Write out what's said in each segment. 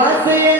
वाच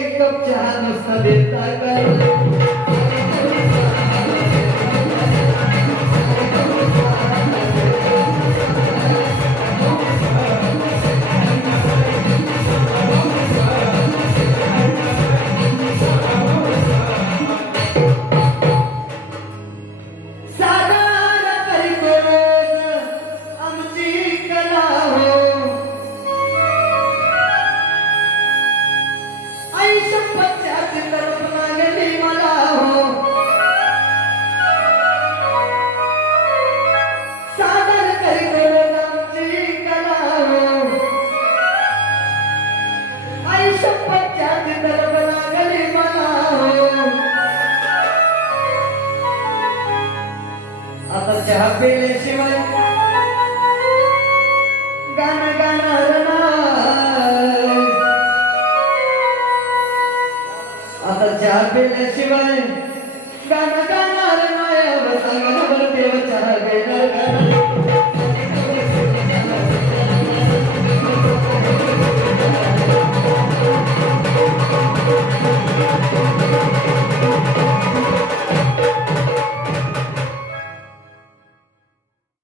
एक कप चहा नुसता देता का? आता चहा पेल्याशिवाय गाणं गाणार नाही आता चहा पेल्याशिवाय गाणं